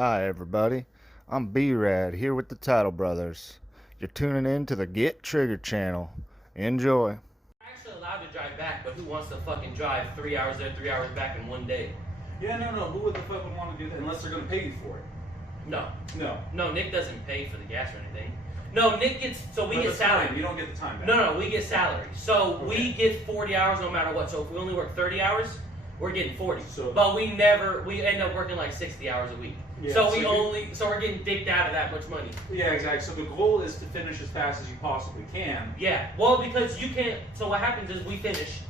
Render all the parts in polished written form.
Hi, everybody. I'm B-Rad here with the Title Brothers. You're tuning in to the Get Triggered channel. Enjoy. Actually allowed to drive back, but who wants to fucking drive 3 hours there, 3 hours back in one day? Yeah, no. Who would the fuck would want to do that unless they're going to pay you for it? No, Nick doesn't pay for the gas or anything. No, Nick gets, so we get salary. Time. You don't get the time back. No, we get salary. So Okay. we get 40 hours no matter what. So if we only work 30 hours, we're getting 40. So- but we end up working like 60 hours a week. Yeah, so we're getting dicked out of that much money. Yeah, exactly. So the goal is to finish as fast as you possibly can. Yeah, well, because you can't, so what happens is we finish,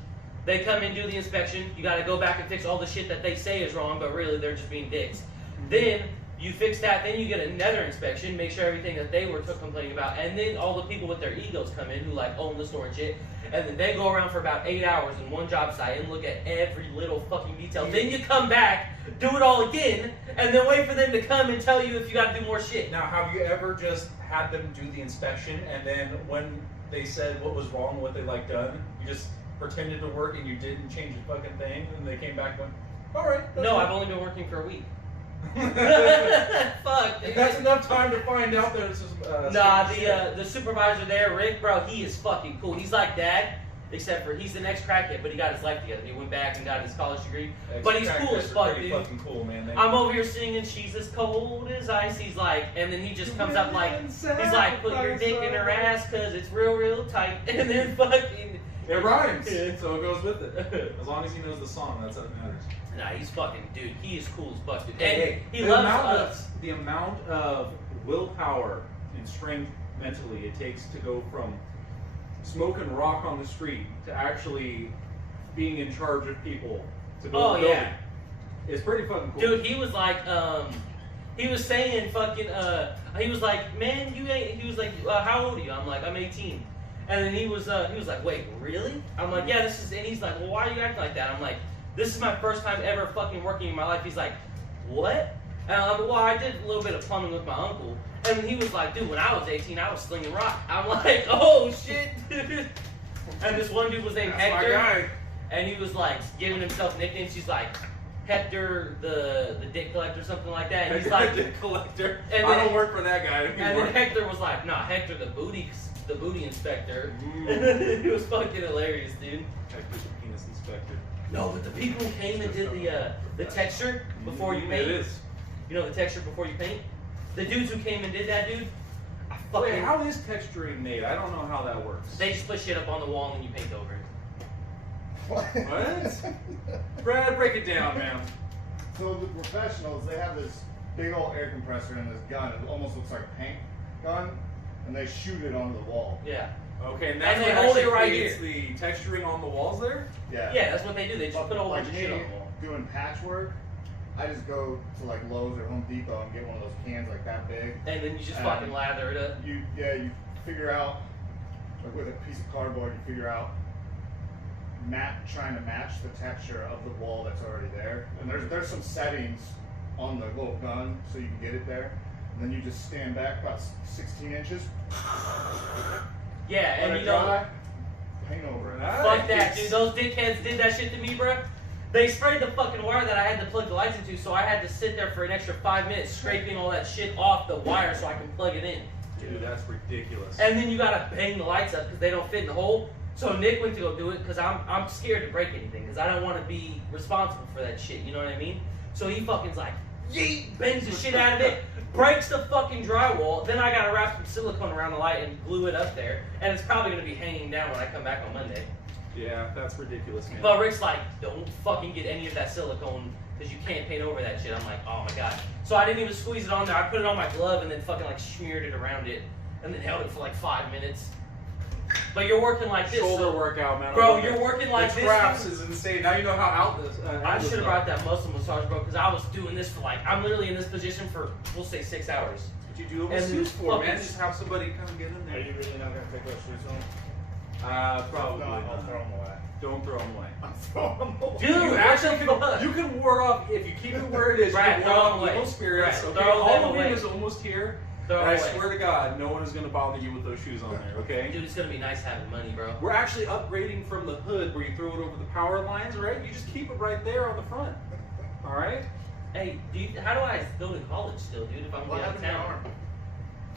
they come in, do the inspection, you gotta go back and fix all the shit that they say is wrong, but really they're just being dicks. Then you fix that, then you get another inspection, make sure everything that they were complaining about, and then all the people with their egos come in who like own the store and shit, and then they go around for about 8 hours in one job site and look at every little fucking detail. Then you come back, do it all again, and then wait for them to come and tell you if you gotta do more shit. Now, have you ever just had them do the inspection and then when they said what was wrong, what they like done, you just pretended to work and you didn't change the fucking thing, and they came back and went, all right. No, fine." I've only been working for a week. Fuck. If that's enough time to find out that it's Nah, the supervisor there, Rick, bro, he is fucking cool. He's like dad, except for he's the next crackhead, but he got his life together. He went back and got his college degree. But he's cool as fuck, dude. Fucking cool, man. I'm over here singing "She's as cold as ice." He's like, and then he just comes up like, he's like, "Put your dick in her ass, cause it's real tight." And then fucking. It rhymes, so it goes with it. As long as he knows the song, that's what matters. Nah, he's fucking dude. He is cool as fuck, dude. And Hey, he the loves amount us. the amount of willpower and strength mentally it takes to go from smoking rock on the street to actually being in charge of people to build Oh a building yeah. is pretty fucking cool. Dude, he was like, he was saying fucking, he was like, man, you ain't, he was like, how old are you? I'm like, I'm 18. And then he was like, wait, really? I'm like, yeah, this is, and he's like, well, why are you acting like that? I'm like, this is my first time ever fucking working in my life. He's like, what? And I'm like, well, I did a little bit of plumbing with my uncle. And then he was like, dude, when I was 18, I was slinging rock. I'm like, oh, shit. And this one dude was named That's my Hector. guy. And he was like giving himself nicknames. He's like Hector the dick collector, something like that. And he's like, dick collector. and I then- don't work for that guy anymore. and then Hector was like, nah, Hector the booty inspector. Ooh. It was fucking hilarious, dude. Hector's a penis inspector. No, but the people who came and did the texture before you paint. It is. You know the texture before you paint. The dudes who came and did that, dude. I fucking. Wait, how is texturing made? I don't know how that works. They just put shit up on the wall and you paint over it. What? Brad, break it down, man. So the professionals, they have this big old air compressor and this gun. It almost looks like a paint gun, and they shoot it onto the wall. Yeah. Okay, and that's And they what hold it actually right creates the texturing on the walls there? Yeah. Yeah, that's what they do. They just But put a whole like bunch of me shit on the wall. doing patchwork, I just go to like Lowe's or Home Depot and get one of those cans like that big. And then you just And fucking lather it up. You figure out, like with a piece of cardboard, you figure out trying to match the texture of the wall that's already there. And there's some settings on the little gun so you can get it there. And then you just stand back about 16 inches. Yeah, Let and it you know, dry, paint over it. fuck that, dude. Those dickheads did that shit to me, bro. They sprayed the fucking wire that I had to plug the lights into, so I had to sit there for an extra 5 minutes scraping all that shit off the wire so I can plug it in. Dude, that's ridiculous. And then you gotta bang the lights up because they don't fit in the hole. So Nick went to go do it because I'm scared to break anything because I don't want to be responsible for that shit. You know what I mean? So he fucking's like, yeet, bangs the shit out of it, breaks the fucking drywall. Then I gotta wrap some silicone around the light and glue it up there, and it's probably gonna be hanging down when I come back on Monday. Yeah, that's ridiculous, man. But Rick's like, don't fucking get any of that silicone because you can't paint over that shit. I'm like, oh my god. So I didn't even squeeze it on there. I put it on my glove and then fucking like smeared it around it and then held it for like 5 minutes. But you're working like this. Shoulder so- workout, man. Bro, you're working like the this. traps is insane. Now you know how out this. I should have brought that muscle massage, bro, because I was doing this for like, I'm literally in this position for, we'll say 6 hours. What you do a And masseuse for, fucking- man? Just have somebody come get in Are there. you really not gonna take those shoes home? Probably. No, I'll not. throw them away. Don't throw them away. I'm throwing them away. Dude, You actually what the fuck? You can ward off if you keep it where it is. Brad, you can throw ward them off away. evil spirits. Brad, Okay, throw them Halloween away. is almost here. Throw And I it away. swear to God, no one is going to bother you with those shoes on there. Okay. Dude, it's gonna be nice having money, bro. We're actually upgrading from the hood where you throw it over the power lines, right? You just keep it right there on the front. All right. Hey, how do I go to college still, dude? If I'm What out of happened to your town, arm?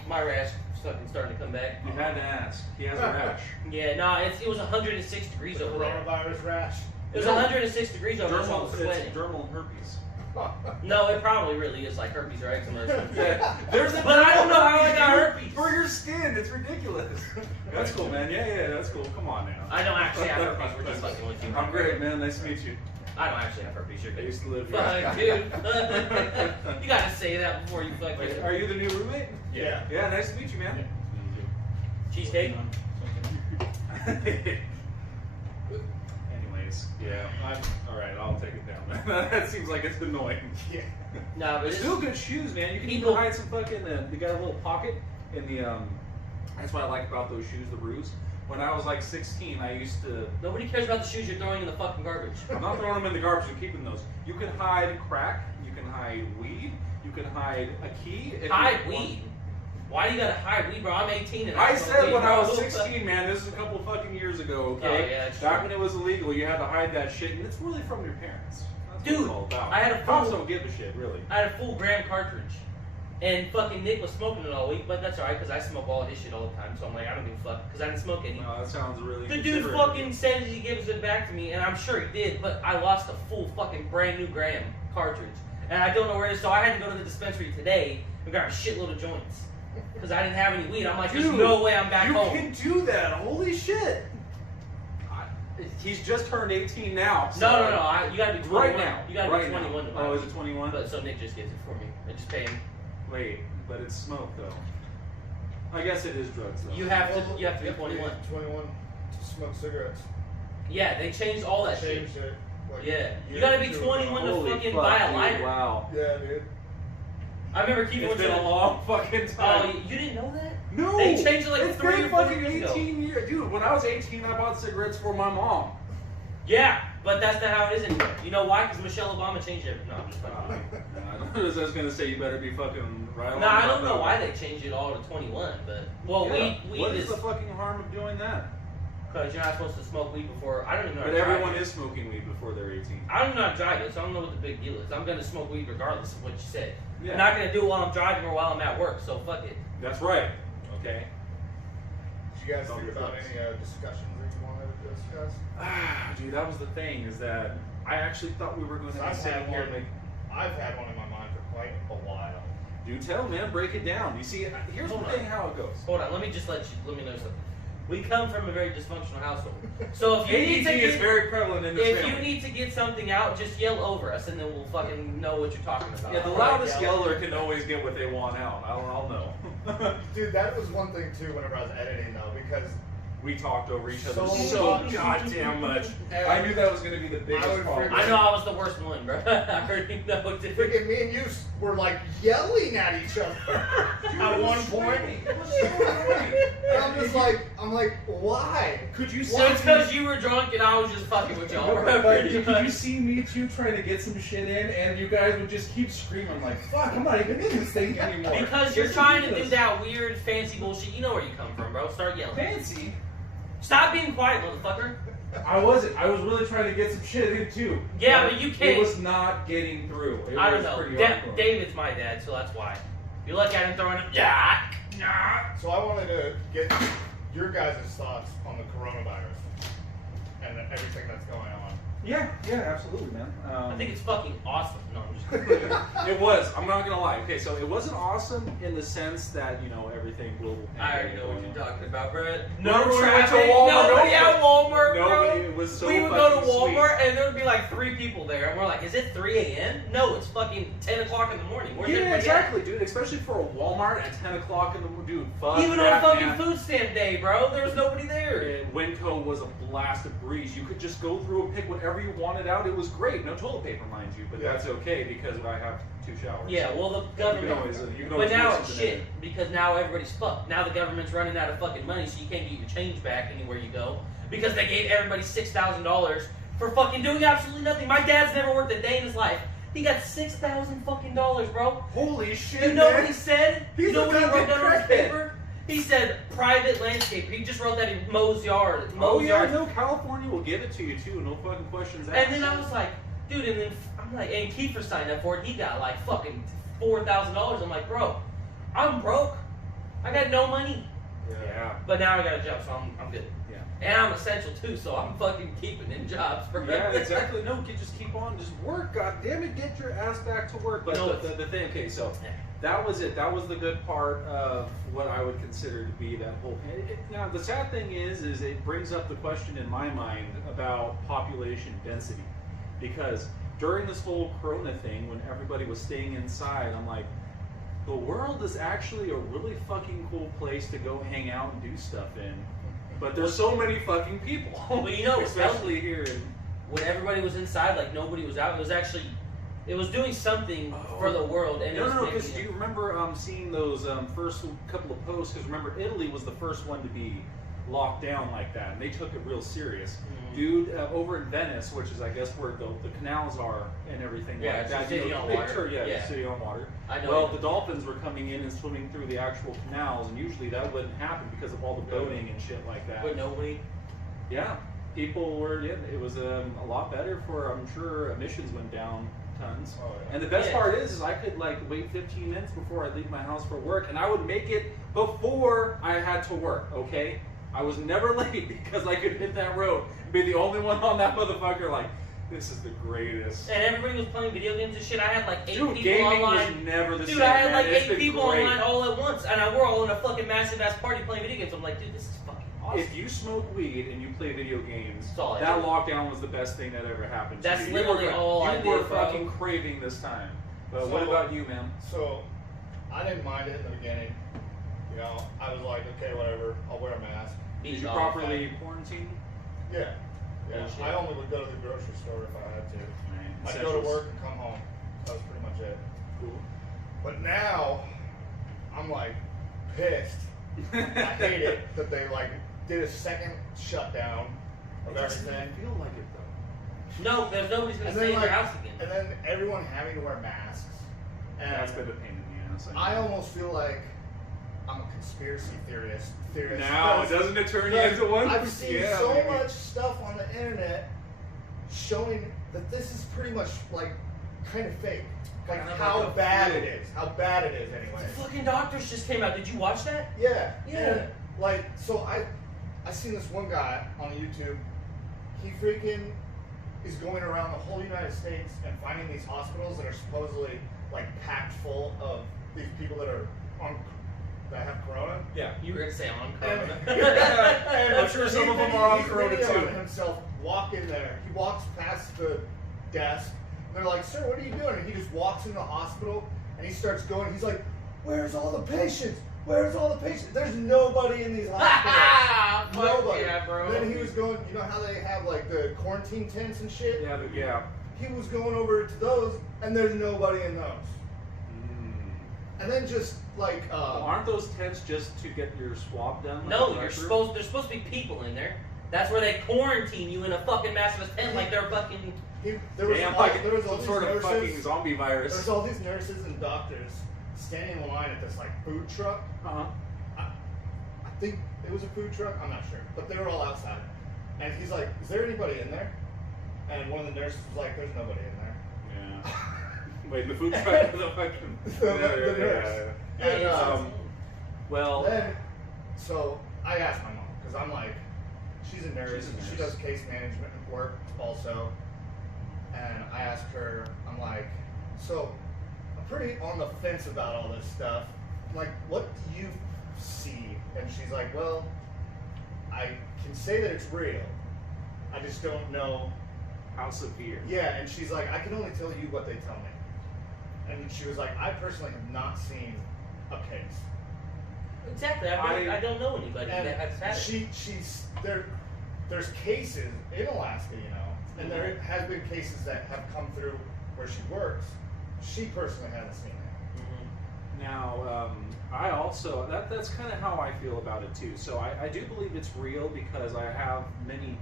my rash fucking starting to come back. You had to ask. He has a rash. Yeah, no, it was 106 degrees over there. Coronavirus rash. It was 106 degrees over there, so I was sweating. It's dermal herpes. No, it probably really is like herpes or eczema or something. Yeah, there's a But I don't know how I got herpes. for your skin. It's ridiculous. That's cool, man. Yeah, that's cool. Come on now. I don't actually have herpes. We're just fucking with you. I'm great, man. Nice to meet you. I don't actually have herpes. You're I good. used to live here. Fuck, dude. You gotta say that before you fucking. Wait, are you the new roommate? Yeah. Yeah, nice to meet you, man. Cheesecake? Anyways, yeah. All right, I'll take it down, man. That seems like it's annoying. Yeah. Nah, but It's it's still good shoes, man. You can People- even hide some fucking. They got a little pocket in the. That's what I like about those shoes, the Ruse. When I was like 16, I used to. nobody cares about the shoes you're throwing in the fucking garbage. I'm not throwing them in the garbage. I'm keeping those. You can hide crack. You can hide weed. You can hide a key. if you Hide want. weed. Why do you gotta hide weed, bro? I'm 18 and I smoke said weed, when I bro. was 16, man. This is a couple fucking years ago, okay? Oh, yeah, that's Back true. when it was illegal, you had to hide that shit, and it's really from your parents. That's Dude, what it's all about. I had a Cops full- don't give a shit, really. I had a full gram cartridge. And fucking Nick was smoking it all week, but that's alright, because I smoke all his shit all the time, so I'm like, I don't give a fuck, because I didn't smoke any. No, that sounds really. The dude considerate. fucking said he gives it back to me, and I'm sure he did, but I lost a full fucking brand new gram cartridge. And I don't know where it is, so I had to go to the dispensary today and grab a shitload of joints. Because I didn't have any weed. I'm like, there's Dude, no way I'm back you home. can do that. Holy shit. He's just turned 18 now. So No. You gotta be 21. Right now. You gotta right be 21 now. to buy Oh, it. is it 21? But so Nick just gets it for me. I just pay him. Wait, but it's smoke though. I guess it is drugs though. You have to be 21. 21 to smoke cigarettes. Yeah, they changed all that shit. Changed it. Like, Yeah. year You gotta be or two 21 ago. to Holy fucking fuck, buy a dude, lighter. Wow. Yeah, dude. I remember keeping It's been a long fucking Oh, time. you didn't know that? No! They changed it like it's 3 been or 4 fucking years ago. 18 years. Dude, when I was 18, I bought cigarettes for my mom. Yeah, but that's not how it is anymore. You know why? Because Michelle Obama changed everything. No, I'm just fucking. I was gonna say you better be fucking right on. No, I about don't know that. why they changed it all to 21, but well, Yeah. weed What is is the fucking harm of doing that? because you're not supposed to smoke weed before. I don't even know. How But to drive everyone it. is smoking weed before they're 18. I don't even know how to drive it, so I don't know what the big deal is. I'm gonna smoke weed regardless of what you said. Yeah. I'm not gonna do it while I'm driving or while I'm at work. So fuck it. That's right. Okay. Did you guys Don't think do about drugs. any discussions that you wanted to discuss? Dude, that was the thing, is that I actually thought we were going to be I've sitting had here one. like, I've had one in my mind for quite a while. do tell, man, break it down. You see, here's Hold the on. thing how it goes. Hold on, let me know something. We come from a very dysfunctional household, so if you need ADD to is get, very prevalent in this if family. you need to get something out, just yell over us, and then we'll fucking know what you're talking about. Yeah, the Alright, loudest yell. yeller can always get what they want out. I'll know. Dude, that was one thing too whenever I was editing though, because We talked over each other So so much. goddamn much. And I knew that was going to be the I biggest would problem. figure- I know I was the worst one, bro. I already know. Dude. freaking me and you were like yelling at each other at one point. It was so annoying. And I'm like, why? Could you So see it's because you were drunk and I was just fucking with y'all. bro. But could you see me two trying to get some shit in, and you guys would just keep screaming like, "Fuck! I'm not even in this thing anymore." Because you're It's trying to do ridiculous. that weird, fancy bullshit. You know where you come from, bro. Start yelling. Fancy. Stop being quiet, motherfucker. I wasn't. I was really trying to get some shit in too. Yeah, but you can't- It was not getting through. It I don't was know. pretty Da- hardcore. David's my dad, so that's why. You look at him throwing him. Yeah. So I wanted to get your guys' thoughts on the coronavirus and everything that's going on. Yeah, absolutely, man. I think it's fucking awesome. No, I'm just kidding. It was. I'm not gonna lie. Okay, so it wasn't awesome in the sense that everything global. I already know what you're talking about, bro. Remember No when we went to traffic. Walmart? Nobody No, at Walmart, Nobody. bro. It was so. We would go to fucking sweet. Walmart and there would be like 3 people there, and we're like, "Is it 3 a.m.? No, it's fucking 10 o'clock in the morning." Where's Yeah, everybody exactly, dude. Especially for a Walmart at 10 o'clock in the morning, dude. Fuck at? Even on that, fucking man. food stamp day, bro, there was nobody there. And Winco was a blast of breeze. You could just go through and pick whatever you wanted out. It was great. No toilet paper, mind you, but Yeah. that's okay because I have 2 showers. Yeah, well, the You can government. always, you can But always now work it's something shit in. because now everybody's fucked. Now the government's running out of fucking money, so you can't get your change back anywhere you go because they gave everybody $6,000 for fucking doing absolutely nothing. My dad's never worked a day in his life. He got $6,000 fucking dollars, bro. Holy shit, You know man. what he said? He's You know a what he wrote goddamn down on his crackhead. paper? He said private landscaper. He just wrote that he mows yard. Oh Mows yeah, yard. no, California will give it to you too. No fucking questions asked. And then I was like, dude, and then I'm like, and Kiefer signed up for it. He got like fucking $4,000. I'm like, bro, I'm broke. I got no money. Yeah. But now I got a job, so I'm good. Yeah. And I'm essential too, so I'm fucking keeping in jobs, bro. Yeah, exactly. No, just keep on, just work. God damn it, get your ass back to work. But No, the thing, okay, so that was it. That was the good part of what I would consider to be that whole. Now, the sad thing is it brings up the question in my mind about population density, because during this whole Corona thing, when everybody was staying inside, I'm like, the world is actually a really fucking cool place to go hang out and do stuff in. But there's so many fucking people. Well, you know, especially here in. when everybody was inside, like nobody was out. It was doing something for the world. And No, because do you remember seeing those first couple of posts? Because remember, Italy was the first one to be locked down like that, and they took it real serious. Mhm. Dude, over in Venice, which is I guess where the canals are and everything Yeah, like it's that. a city on water. Yeah, Yeah. city on water. I know. Well, the dolphins were coming in and swimming through the actual canals, and usually that wouldn't happen because of all the boating and shit like that. but nobody. Yeah, people were. Yeah, it was a lot better for. I'm sure emissions went down tons. Oh, yeah. And the best Yeah. part is I could like wait 15 minutes before I leave my house for work, and I would make it before I had to work. Okay, I was never late because I could hit that road and be the only one on that motherfucker. Like, this is the greatest. And everybody was playing video games and shit. I had like 8 Dude, people gaming online. was never the Dude, same. I had man. like It's 8 been people great. online all at once, and we're all in a fucking massive ass party playing video games. I'm like, dude, this is fucking awesome. If you smoke weed and you play video games, That's all I that do. lockdown was the best thing that ever happened to That's you. literally all I You were did, bro. fucking craving this time. But So- what about you, man? So, I didn't mind it in the beginning. You know, I was like, okay, whatever, I'll wear a mask. Did Beat you off. properly quarantine? Yeah. Yeah. Bullshit. I only would go to the grocery store if I had to. I'd go Essentials. to work and come home. That was pretty much it. Cool. But now, I'm like pissed. I hate it that they like did a second shutdown of It doesn't everything. even feel like it though. No, there's nobody's gonna And stay then in like, their house again. and then everyone having to wear masks. And That's been a pain in the ass. I almost feel like I'm a conspiracy theorist. Now, because- doesn't it turn you because into one? I've seen Yeah, so baby. much stuff on the internet showing that this is pretty much like kind of fake. Like Kind of how like a bad flu. it is. How bad it is The anyway. fucking doctors just came out. Did you watch that? Yeah. Yeah. And, like, so I seen this one guy on YouTube. He freaking is going around the whole United States and finding these hospitals that are supposedly like packed full of these people that are on that have corona. Yeah. You were gonna say on And, Corona. and I'm sure some of them are on he's corona, videoing too. himself walk in there. He walks past the desk. And they're like, "Sir, what are you doing?" And he just walks in the hospital and he starts going. He's like, "Where's all the patients? Where's all the patients? There's nobody in these hospitals. Fuck Nobody." yeah, bro. Then he was going. You know how they have like the quarantine tents and shit? Yeah, yeah. He was going over to those, and there's nobody in those. And then just like, Aren't those tents just to get your swab done? like No, a you're drive-thru? there's supposed to be people in there. That's where they quarantine you in a fucking massive tent like they're fucking. there was Damn, all, like there was all some these sort of nurses. fucking zombie virus. There's all these nurses and doctors standing in line at this like food truck. Uh-huh. I think it was a food truck. I'm not sure, but they were all outside. And he's like, "Is there anybody in there?" And one of the nurses was like, "There's nobody in there." Yeah. Wait, the food truck the fucking The nurse. And Yeah, well, then, so I asked my mom because I'm like, she's a nurse. She's a She nurse. does case management work also. And I asked her, I'm like, so I'm pretty on the fence about all this stuff. I'm like, what do you see? And she's like, well, I can say that it's real. I just don't know. how severe? Yeah, and she's like, I can only tell you what they tell me. And she was like, I personally have not seen a case. Exactly. I don't know anybody that has had it. She's there. There's cases in Alaska, you know, and there has been cases that have come through where she works. She personally hasn't seen it. Mhm. Now, I also that's kind of how I feel about it too. So I do believe it's real because I have many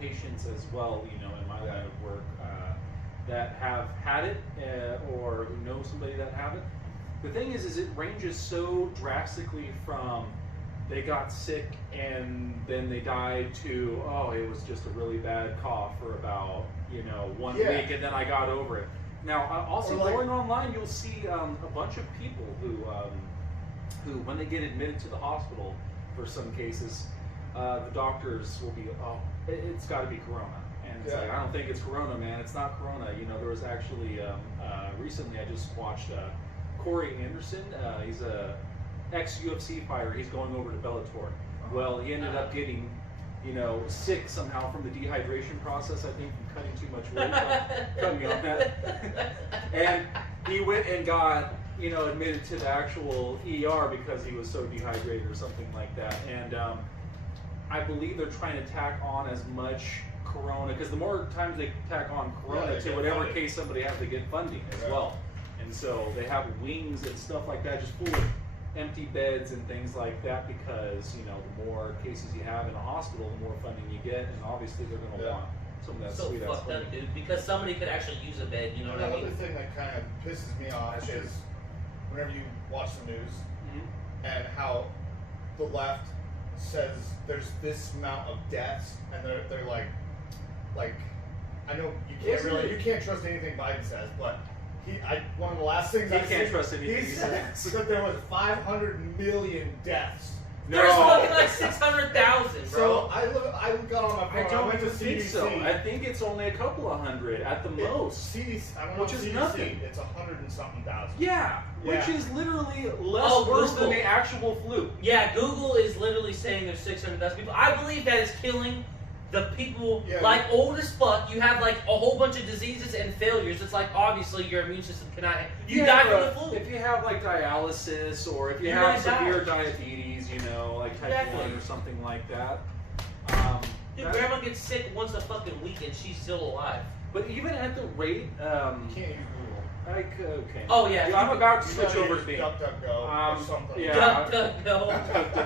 patients as well, you know, in my line of work that have had it or know somebody that have it. The thing is it ranges so drastically from they got sick and then they died to, oh, it was just a really bad cough for about 1 Yeah. week, and then I got over it. Now, also Or like- going online, you'll see a bunch of people who when they get admitted to the hospital, for some cases, the doctors will be, oh, it's got to be corona. And it's Yeah. like, I don't think it's corona, man. It's not corona. There was actually, recently I just watched Corey Anderson. He's a ex-UFC fighter. He's going over to Bellator. Well, he ended up getting, sick somehow from the dehydration process, I think, from cutting too much weight. Cut me on that. And he went and got, admitted to the actual ER because he was so dehydrated or something like that. And I believe they're trying to tack on as much corona, because the more times they tack on corona Yeah, they to get whatever funding. case somebody has to get funding as Right. well. And so they have wings and stuff like that, just full of empty beds and things like that, because the more cases you have in a hospital, the more funding you get, and obviously they're going to Yeah. want some of that So sweet ass fucked up, funding. dude. Because somebody could actually use a bed. You know what I Another mean? thing that kind of pisses me off That's is whenever you watch the news Mhm. and how the left says there's this amount of deaths, and they're like I know you can't trust anything Biden says, but one of the last things He I can't seen, trust anything he he said says. that there was 500 million deaths. There's No. fucking like 600,000, So bro. I got on my phone. I don't went to think CDC. so. I think it's only a couple of hundred at the most. CDC, I don't know Which is CDC, nothing. It's 100 and something thousand. Yeah, which Yeah. is literally less Oh, worse Google. than the actual flu. Yeah, Google is literally saying there's 600,000 people. I believe that is killing the people Yeah. like old as fuck. You have like a whole bunch of diseases and failures. It's like obviously your immune system cannot. You Yeah, die from but the flu. If you have like dialysis, or if you You're have gonna severe die. diabetes, like type Exactly. 1 or something like that. Dude, that's- grandma gets sick once a fucking week and she's still alive. But even at the rate, You can't use Google. okay. Oh, yeah. I'm about to You switch gotta over use to Bing. DuckDuckGo or something. yeah. Duck, duck, go.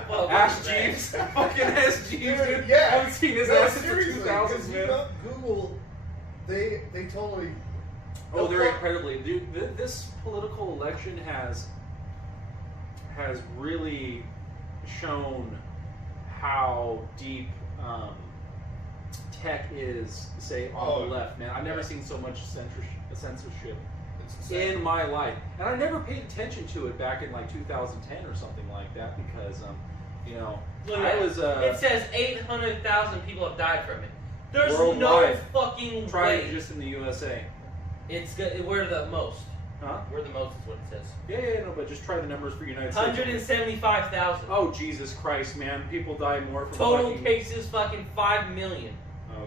Well, Ask what's that? Jeeves. Fucking Ask Jeeves, dude. Yeah. I haven't seen his No, ass since the seriously, 2000s, because you man. got Google, they totally. Oh, they're Well, incredibly, dude. This political election has really shown how deep tech is, say, on Oh, the left. Man, I've never yeah. seen so much censorship It's insane. in my life, and I never paid attention to it back in like 2010 or something like that, because Look I at was that. It says 800,000 people have died from it. There's Worldwide. no fucking trying way. just in the USA. It's good. We're the most. Huh? We're the most is what it says. Yeah, no, but just try the numbers for United States. 175,000. Oh, Jesus Christ, man. People die more from Total fucking... cases, fucking 5 million.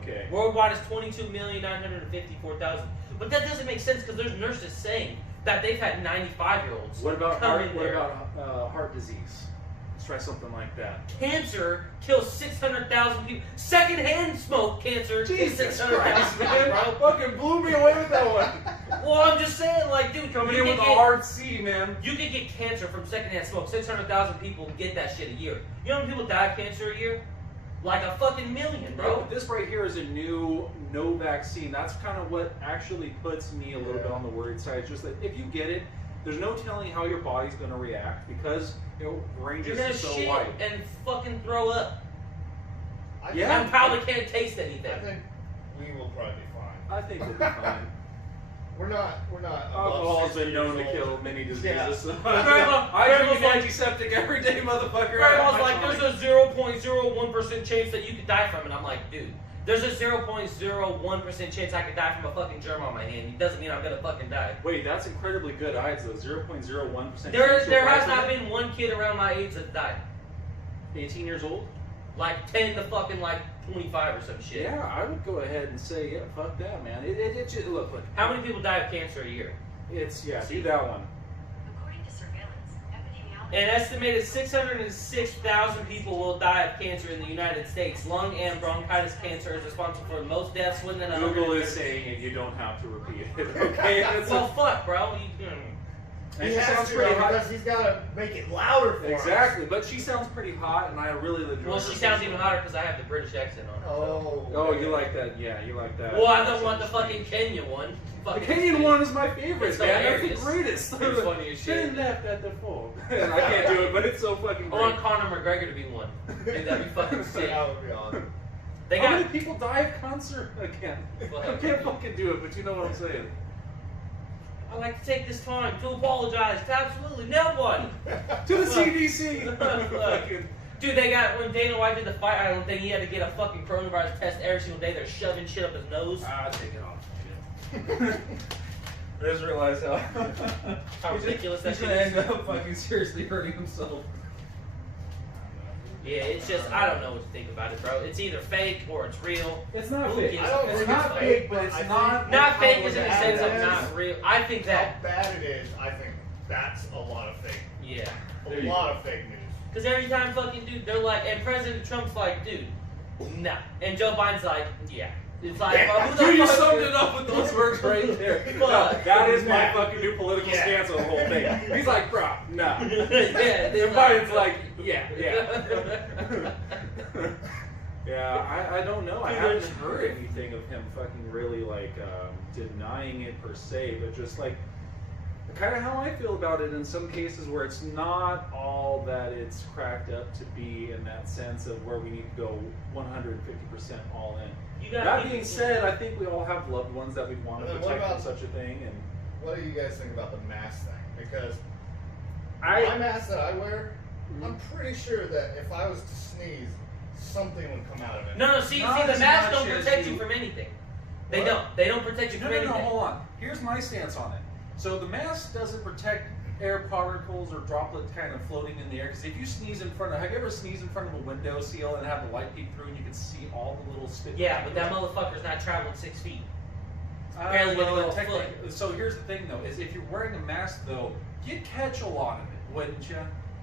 Okay. Worldwide is 22,954,000. But that doesn't make sense because there's nurses saying that they've had 95-year-olds What about come heart, in what there. about heart disease? Let's try something like that. Cancer kills 600,000 people. Secondhand smoke cancer kills Jesus 600,000 Christ, people, man. bro. Fucking blew me away with that one. Well, I'm just saying, like, dude, Coming you in could with a get- hard C, man. You could get cancer from secondhand smoke. 600,000 people get that shit a year. You know how many people die of cancer a year? Like a fucking million, Bro, bro. this right here is a no vaccine. That's kind of what actually puts me a little Yeah. bit on the worried side. It's just that if you get it, there's no telling how your body's going to react, because range You're is gonna so shit wide. and fucking throw up. I Yeah. And probably can't taste I anything. think we will probably be fine. I think we'll be fine. We're not. above Alcohol's 60 been known to years kill old. many diseases. Yeah. So Grandma- I drink Grandma's an like- antiseptic every day, motherfucker. Grandma's like, there's a 0.01% chance that you could die from it. I'm like, dude, there's a 0.01% chance I could die from a fucking germ on my hand. It doesn't mean I'm gonna fucking die. Wait, that's incredibly good odds, though. 0.01%. There has not been one kid around my age that died. 18 years old? Like 10 to fucking like 25 or some shit. Yeah, I would go ahead and say, yeah, fuck that, man. It just, look. How many people die of cancer a year? It's, yeah, do that one. According to surveillance, epidemiologists. An estimated 606,000 people will die of cancer in the United States. Lung and bronchitis cancer is responsible for most deaths within Google is saying it, you don't have to repeat it, okay? That's Well, fuck, bro. And He she has sounds to pretty though, hot. because he's got to make it louder for us. Exactly, but she sounds pretty hot, and I really enjoy Well, her she sounds voice. even hotter because I have the British accent on. Oh. Oh, you like that? Yeah, you like that. Well, I don't want the fucking Kenya one. The Fucking Kenyan stupid. one is my favorite, It's man. That's the hilarious. greatest. It's funny as shit. Turn left at the fall. And I can't do it, but it's so fucking I great. want Conor McGregor to be one. Dude, that'd be fucking sick. That would be awesome. They How got. many people die of cancer? I can't fucking do it, but you know what I'm saying. I'd like to take this time to apologize to absolutely nobody. To the CDC. Fucking- Dude, they got, when Dana White did the Fight Island thing, he had to get a fucking coronavirus test every single day. They're shoving shit up his nose. Take it off. I just realized how How ridiculous that he's shit gonna is. end up fucking seriously hurting himself. Yeah, it's just, I don't know what to think about it, bro. It's either fake or it's real. It's not Who fake. gives I don't a It's think fuck? not it's fake, fake, but it's I think- not. Not How fake was is in the it sense of as- not real. I think How that, bad it is, I think that's a lot of fake. yeah. A lot of fake news. Because every time fucking dude, they're like, and President Trump's like, dude, nah. And Joe Biden's like, yeah. It's like, well, who the Dude, you fuck- summed it up with those words right there. Fuck. That is my Yeah. fucking new political Yeah. stance on the whole thing. He's like, bro, nah. Yeah, And they're Biden's like, yeah. Yeah, I don't know. I haven't heard anything of him fucking really like denying it per se, but just like kind of how I feel about it in some cases where it's not all that it's cracked up to be in that sense of where we need to go 150% all in. You got That people- being said, I think we all have loved ones that we want to And then what protect from about- such a thing, and What do you guys think about the mask thing? Because I my mask that I wear, Mhm. I'm pretty sure that if I was to sneeze, something would come out of it. No, see, Not the as masks much don't as protect you- you from anything. They What? don't. They don't protect you No, from no, no, anything. hold on. Here's my stance on it. So the mask doesn't protect air particles or droplets kind of floating in the air. Because if you sneeze in front of, have you ever sneezed in front of a window sill and have the light peek through and you can see all the little stickers? Yeah, but that motherfucker's not traveling 6 feet. Uh, barely gonna well, go a technically- So here's the thing though, is if you're wearing a mask though, you'd catch a lot of it, wouldn't you?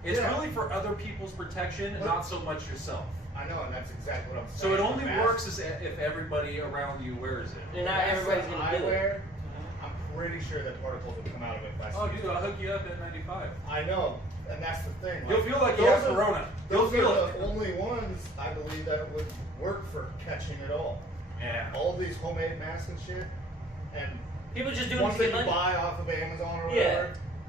It's Yeah. really for other people's protection and But- not so much yourself. I know, and that's exactly what I'm saying. So it only The mask works as if everybody around you wears it. And not mask everybody's that gonna I do it. wear, I'm pretty sure that particles would come out of it if I Oh sneeze. dude, I'll hook you up at 95. I know, and that's the thing. You'll feel like you have those are- corona. You'll Those feel are it. the only ones I believe that would work for catching it all. Yeah. All these homemade masks and shit, and People just do it ones to that get you money. buy off of Amazon or Yeah.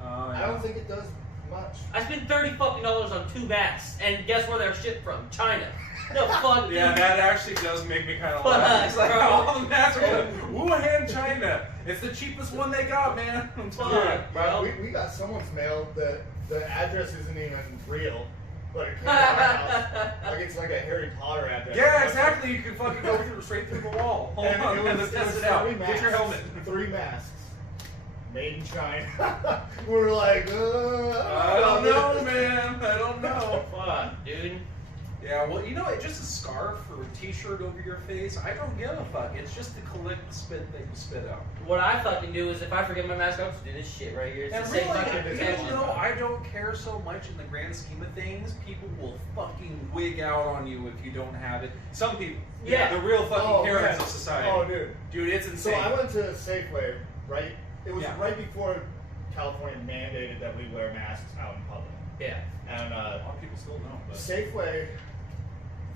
whatever. I don't think it does much. I spent $30 on 2 masks, and guess where they're shipped from? China. No fuck, dude. Yeah, that actually does make me kind of Fuck, laugh. It's like bro. all the masks are from Wuhan, China. It's the cheapest one they got, man. I'm telling you. Fuck, bro. We got someone's mail that the address isn't even real, but it came to our house. Like it's like a Harry Potter address. Yeah, exactly. You can fucking go straight through the wall. Hold And on, it let's was, test it out. 3 Get masks, your helmet. 3 masks. Made in China. We're like, I don't know, man. I don't know. Fuck, dude. Yeah, well, you know, it's just a scarf or a t-shirt over your face. I don't give a fuck. It's just to collect the spit that you spit out. What I fucking do is if I forget my mask, I'll just do this shit right here. It's And the really, same fucking even protection. though I don't care so much in the grand scheme of things, people will fucking wig out on you if you don't have it. Some people, Yeah. the real fucking Oh, Karens yeah. of society. Oh, dude. Dude, it's So insane. I went to Safeway, right? It was Yeah. right before California mandated that we wear masks out in public. Yeah. And a lot of people still don't. But Safeway,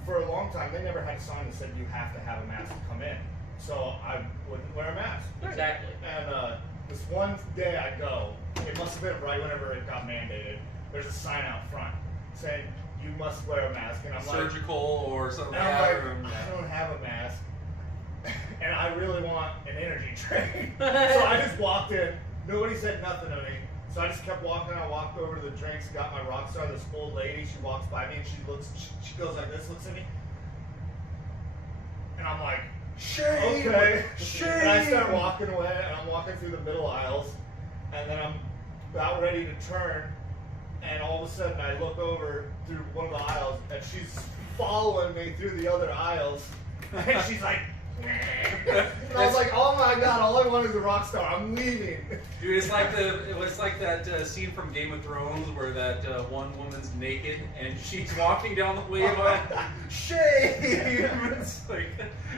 for a long time, they never had a sign that said you have to have a mask to come in. So I wouldn't wear a mask. Exactly. And this one day I go, it must have been right whenever it got mandated. There's a sign out front saying you must wear a mask, and I'm like, surgical or something. and I'm like like, that. I don't have a mask, and I really want an energy drink. So I just walked in. Nobody said nothing to me. So I just kept walking. I walked over to the drinks, got my Rockstar. This old lady, she walks by me and she goes like this, looks at me, and I'm like, Shame! okay. Shame! And I start walking away, and I'm walking through the middle aisles, and then I'm about ready to turn, and all of a sudden I look over through one of the aisles, and she's following me through the other aisles, and she's like, and I was like, oh my god, all I want is a Rockstar. I'm leaving. Dude, it was like that scene from Game of Thrones where that one woman's naked and she's walking down the wave aisle. Shame! It's like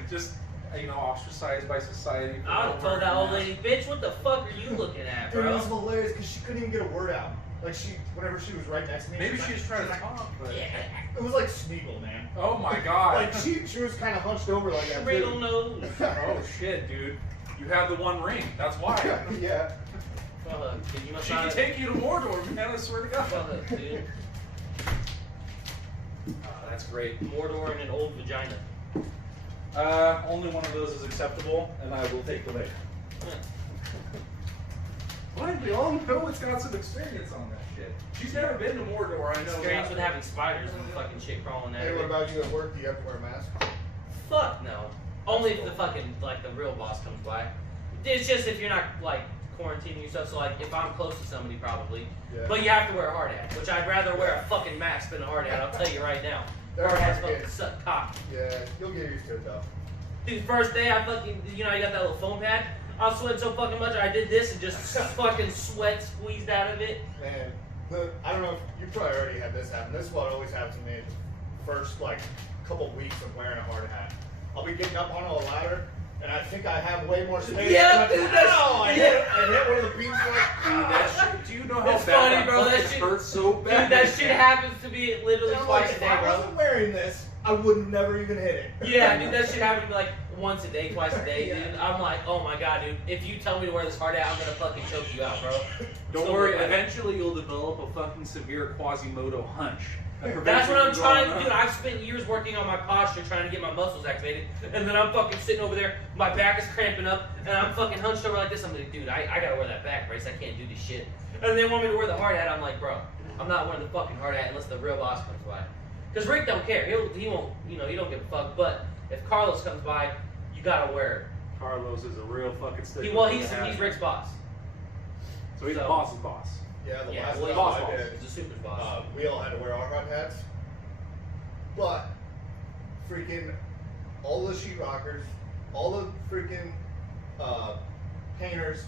just ostracized by society. For I would not have told that wearing a old mask. lady, bitch, what the fuck are you looking at, Dude, it bro? was hilarious because she couldn't even get a word out. Like whenever she was right next to me. Maybe she she was trying to like, talk, but Yeah. It was like Smeagol, man. oh my god! Like she was kind of hunched over like that. Real too. nose. Oh shit, dude! You have the one ring. That's why. Yeah. Fuck, dude, you must She not can take you to Mordor, man. I swear to God. Fuck, dude. That's great. Mordor and an old vagina. Only one of those is acceptable, and I will take the leg. Why? We all know it's got some experience on that shit. She's never been to Mordor, I know. Experience that. with having spiders and fucking shit crawling at Hey, what her. about you at work? Do you have to wear a mask? Fuck no. Only if the fucking, like, the real boss comes by. It's just if you're not, like, quarantining yourself. So, like, if I'm close to somebody, probably. Yeah. But you have to wear a hard hat, which I'd rather wear a fucking mask than a hard hat. I'll tell you right now. They're Hard hats hard to fucking get. suck cock. Yeah, you'll get used to it though. Dude, first day I fucking, you know, you got that little foam pad. I was sweating so fucking much, I did this and just fucking sweat squeezed out of it. Man, I don't know if you probably already had this happen. This is what always happens to me. The first like couple weeks of wearing a hard hat. I'll be getting up on a ladder, and I think I have way more space. Yeah, and dude, that's- I hit one of the beams like. Dude, that shit, do you know how It's bad funny, that bro, that fucking shit- hurts so Dude, bad? that shit happens to me literally And I'm twice like, a if day, I bro. wasn't wearing this, I would have never even hit it. Yeah, dude, that shit happens to me like once a day, twice a day, Yeah. dude. I'm like, oh my god, dude, if you tell me to wear this hard hat, I'm gonna fucking choke you out, bro. Don't So worry, bad. eventually you'll develop a fucking severe Quasimodo hunch. that prevents That's you what I'm from trying going to do. up. I've spent years working on my posture, trying to get my muscles activated, and then I'm fucking sitting over there, my back is cramping up, and I'm fucking hunched over like this. I'm like, dude, I gotta wear that back brace. I can't do this shit. And they want me to wear the hard hat. I'm like, bro, I'm not wearing the fucking hard hat unless the real boss comes by. Because Rick don't care. He won't, you know, he don't give a fuck. But if Carlos comes by, you gotta wear Carlos is a real fucking it. sticker. He's Rick's boss. So he's the so- boss's boss. Yeah, the Yeah, last well, time boss I boss. did, He's a super boss. we all had to wear our hard hats. But freaking all the sheetrockers, all the freaking painters,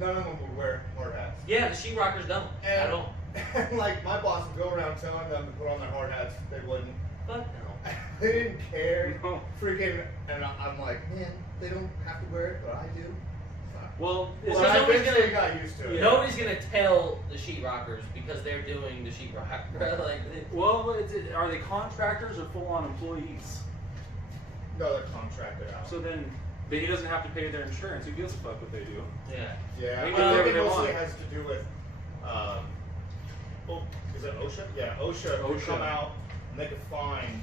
none of them would wear hard hats. Yeah, the sheetrockers don't at all. And like my boss would go around telling them to put on their hard hats, they wouldn't. Fuck no. They didn't care. No. Freaking, and I'm like, man, they don't have to wear it, but I do. Well, Well, Well, I nobody's eventually gonna- got used to it. Nobody's gonna tell the sheetrockers because they're doing the sheetrock. Like, are they contractors or full-on employees? No, they're contracted out. So then he doesn't have to pay their insurance. Who gives a fuck what they do? yeah. Yeah, They I do think whatever it they mostly want. has to do with, is it OSHA? Yeah, OSHA could OSHA. come out and they could fine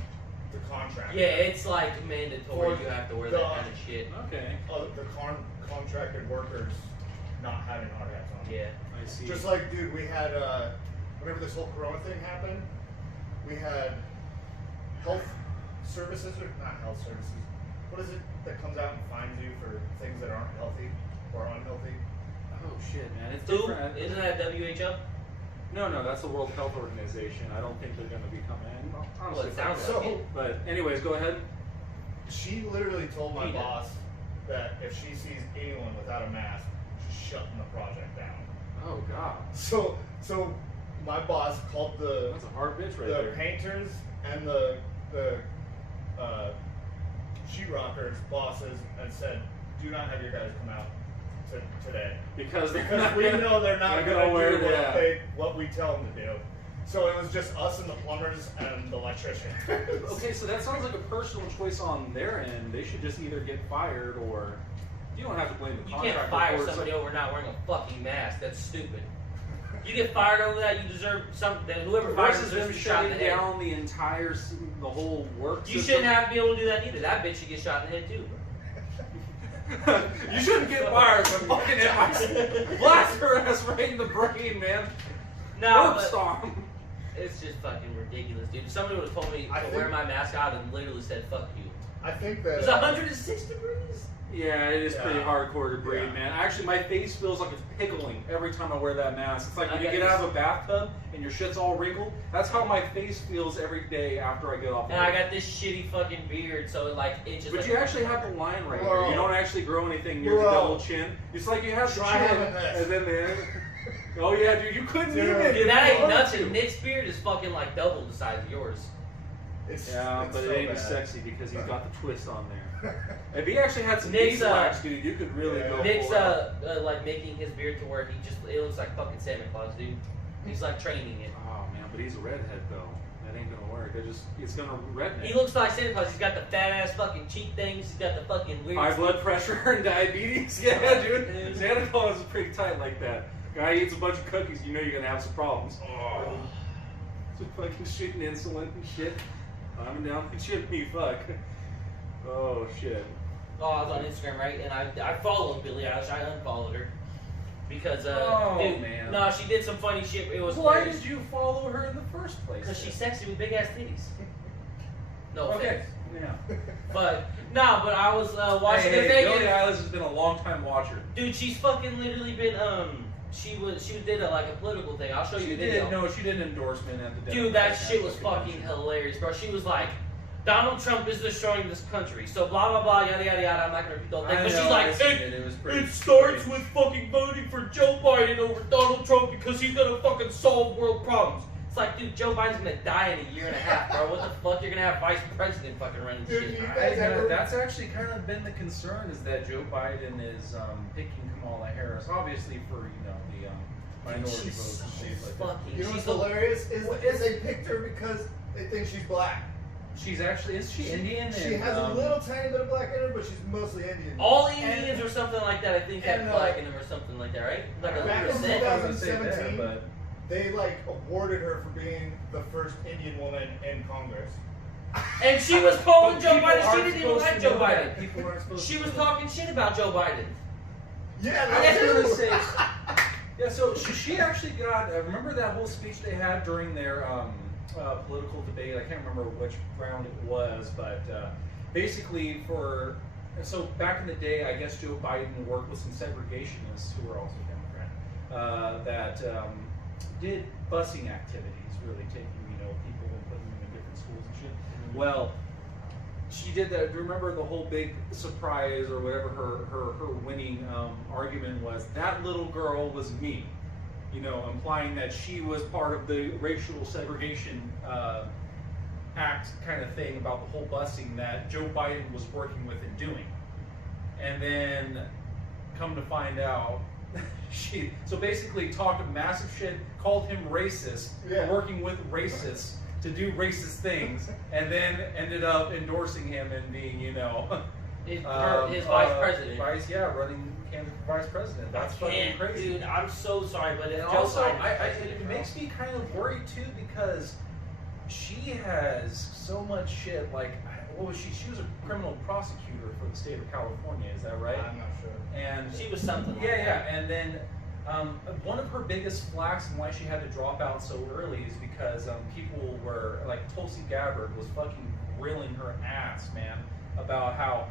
the contractor. Yeah, it's like mandatory. Or You have to wear the- that kind of shit. Okay, The contracted workers not having hard hats on. Yeah. I see. Just like, dude, we had, whenever this whole Corona thing happened, we had health services, or not health services, what is it that comes out and fines you for things that aren't healthy or unhealthy? oh shit, man, it's Who? different. Isn't that WHO? No, that's the World Health Organization. I don't think they're going to be coming in. Well, it sounds So- like it. But anyways, go ahead. She literally told my He did. boss that if she sees anyone without a mask, she's shutting the project down. Oh god, So my boss called the that's a hard bitch right the there. painters and the sheetrockers bosses and said, "Do not have your guys come out today Because because we know they're not They're going gonna to wear do that. what we tell them to do." So it was just us and the plumbers and the electrician. Okay, so that sounds like a personal choice on their end. They should just either get fired or you don't have to blame the You contractor. can't fire for it. somebody over not wearing a fucking mask. That's stupid. You get fired over that, you deserve something. Then whoever fires Versus you them deserves to be shot in shutting the head. down the entire, the whole work You system. shouldn't have to be able to do that either. That bitch should get shot in the head too. You shouldn't get fired for fucking MIC. Blast her ass right in the brain, man. No, Herb but stomp. it's just fucking ridiculous, dude. If somebody would have told me I to think- wear my mask, I would have literally said "fuck you." I think It that was 106 degrees. Yeah, it is pretty Yeah. hardcore to breathe, Yeah. man. Actually, my face feels like it's pickling every time I wear that mask. It's like when I you got get out this- of a bathtub and your shit's all wrinkled. That's how my face feels every day after I get off. And I got this shitty fucking beard, so it like itches. But like you actually have the line right here. Bro. You don't actually grow anything near the Bro. double chin. It's like you have the Try chin, having this. and then the. Oh yeah, dude, you couldn't Dude. even. Dude, that ain't want nothing. to. Nick's beard is fucking like double the size of yours. It's Yeah, but so it ain't bad. as sexy because he's got the twist on there. If he actually had some Nick's, beeswax, dude, you could really Yeah. go Nick's full out. like making his beard to where it looks like fucking Santa Claus, dude. He's like training it. Oh man, but he's a redhead though. That ain't gonna work. It's gonna redneck. He looks like Santa Claus. He's got the fat ass fucking cheek things. He's got the fucking weird. High blood pressure and diabetes. Yeah, dude. Santa Claus is pretty tight like that. Guy eats a bunch of cookies, you know you're gonna have some problems. Oh, just fucking shooting insulin and shit. I'm down with Jimmy. Fuck. Oh shit. Oh, I was on Instagram, right? And I followed Billie Eilish. I unfollowed her because Oh, dude, man. no, she did some funny shit. It was Why hilarious. did you follow her in the first place? Because she's sexy with big ass titties. No okay. offense. Yeah. But no, I was watching Hey, her hey, naked. Billie Eilish has been a long time watcher. Dude, she's fucking literally been she did like a political thing. I'll show you She the video. did an endorsement at the Dude, that Democratic shit was National fucking Convention. hilarious, bro. She was like, Donald Trump is destroying this country. So blah blah blah yada yada yada. I'm not gonna repeat the whole thing, I but know, she's I like, seen it, it was pretty it starts strange. with fucking voting for Joe Biden over Donald Trump because he's gonna fucking solve world problems. It's like, dude, Joe Biden's gonna die in a year and a half, bro. What the fuck? You're gonna have vice president fucking running Dude, shit. you guys I know, ever- that's actually kind of been the concern, is that Joe Biden is picking Kamala Harris, obviously for the minority She's votes and things like that. fucking. You know She's what's hilarious is they picked her because they think she's black. She's actually, is she Indian? She And, has a little tiny bit of black in her, but she's mostly Indian. all Indians or something like that. I think have and, black in them or something like that, right? Like a back little in percent. I was gonna say 2017, that, They like awarded her for being the first Indian woman in Congress. And she was calling but Joe people Biden. She aren't didn't even supposed like to Joe know that. Biden. People aren't supposed She to was know that. talking shit about Joe Biden. Yeah, I was that's gonna true. say, yeah. So she actually got. Remember that whole speech they had during their political debate? I can't remember which round it was, but basically so back in the day, I guess Joe Biden worked with some segregationists who were also Democrat that did busing activities, really taking people and putting them in different schools and shit. Well, she did that. Remember the whole big surprise or whatever her winning argument was? That little girl was me, implying that she was part of the racial segregation act kind of thing about the whole busing that Joe Biden was working with and doing. And then come to find out, she basically talked a massive shit, called him racist, Yeah. working with racists to do racist things, and then ended up endorsing him and being, His vice vice president. running candidate for vice president. That's I fucking can't, crazy. dude. I'm so sorry, but if And Joe also, Biden's it president, bro. makes me kind of worried too, because she has so much shit. Like, what was she? She was a criminal prosecutor for the state of California. Is that right? I'm not sure. And She was something. yeah, like yeah. That. And then one of her biggest flaks and why she had to drop out so early is because people were like, Tulsi Gabbard was fucking grilling her ass, man, about how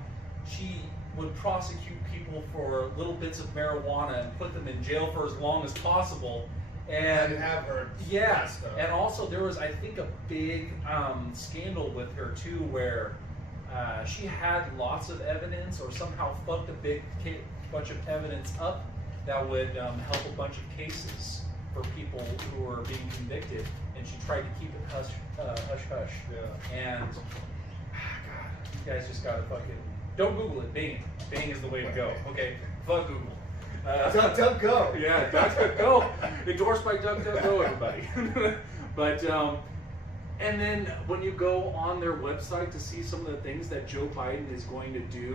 she would prosecute people for little bits of marijuana and put them in jail for as long as possible. I And didn't have her. yeah, that stuff. and also there was, I think, a big scandal with her too, where she had lots of evidence, or somehow fucked a big bunch of evidence up that would help a bunch of cases for people who were being convicted, and she tried to keep it hush hush. Yeah. And God, you guys just gotta fucking don't Google it. Bing it. Bing is the way to go. Okay, fuck Google. DuckDuckGo. Yeah, DuckDuckGo. Endorsed by DuckDuckGo, everybody. But, and then when you go on their website to see some of the things that Joe Biden is going to do,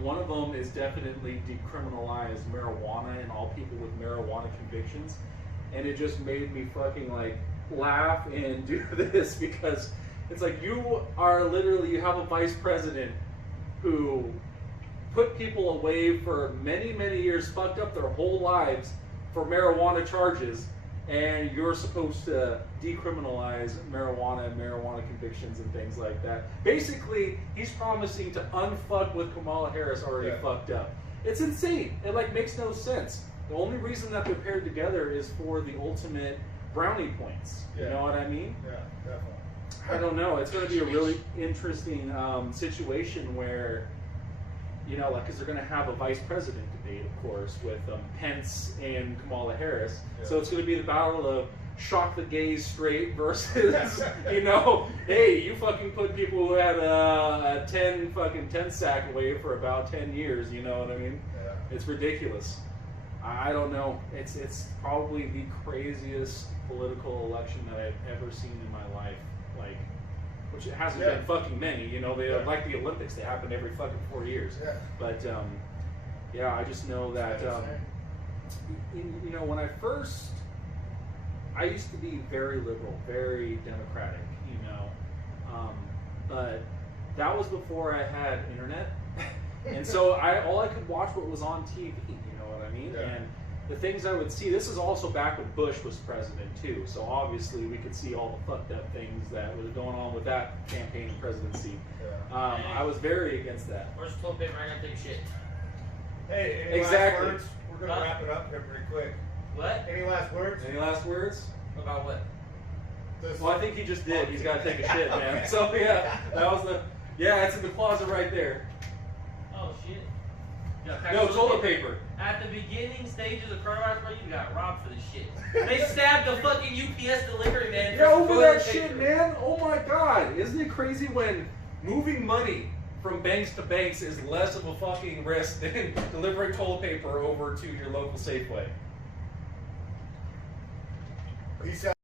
one of them is definitely decriminalize marijuana and all people with marijuana convictions. And it just made me fucking like laugh and do this, because it's like you have a vice president who put people away for many, many years, fucked up their whole lives for marijuana charges, and you're supposed to decriminalize marijuana and marijuana convictions and things like that. Basically, he's promising to unfuck with Kamala Harris already Yeah. fucked up. It's insane. It makes no sense. The only reason that they're paired together is for the ultimate brownie points. You Yeah. know what I mean? Yeah, definitely. I don't know. It's going to be a really interesting situation where, because they're going to have a vice president debate, of course, with Pence and Kamala Harris. Yeah. So it's going to be the battle of, shock the gays straight versus, you know, hey, you fucking put people who had a 10 sack away for about 10 years, you know what I mean? Yeah. It's ridiculous. I don't know. It's probably the craziest political election that I've ever seen in my life. Like, which it hasn't Yeah. been fucking many, you know, they Yeah. like the Olympics, they happen every fucking 4 years. Yeah. But yeah, I just know that you know, when I used to be very liberal, very democratic, you know, but that was before I had internet, and so all I could watch what was on TV, you know what I mean? Yeah. And the things I would see, this is also back when Bush was president too, so obviously we could see all the fucked up things that was going on with that campaign and presidency. Yeah. I was very against that. Where's the toilet paper? I gotta take a shit. Hey, any Exactly. last words? We're gonna Huh? wrap it up here pretty quick. What? Any last words? Any last words? About what? This- Well, I think he just did. He's got to take a shit, man. So yeah, that was it's in the closet right there. Oh shit. You gotta pack No, toilet toilet paper. At the beginning stages of coronavirus, bro, you got robbed for this shit. They stabbed the fucking UPS delivery man. for Yeah, some over toilet that shit, paper. man. Oh my god. Isn't it crazy when moving money from banks to banks is less of a fucking risk than delivering toilet paper over to your local Safeway? Peace out.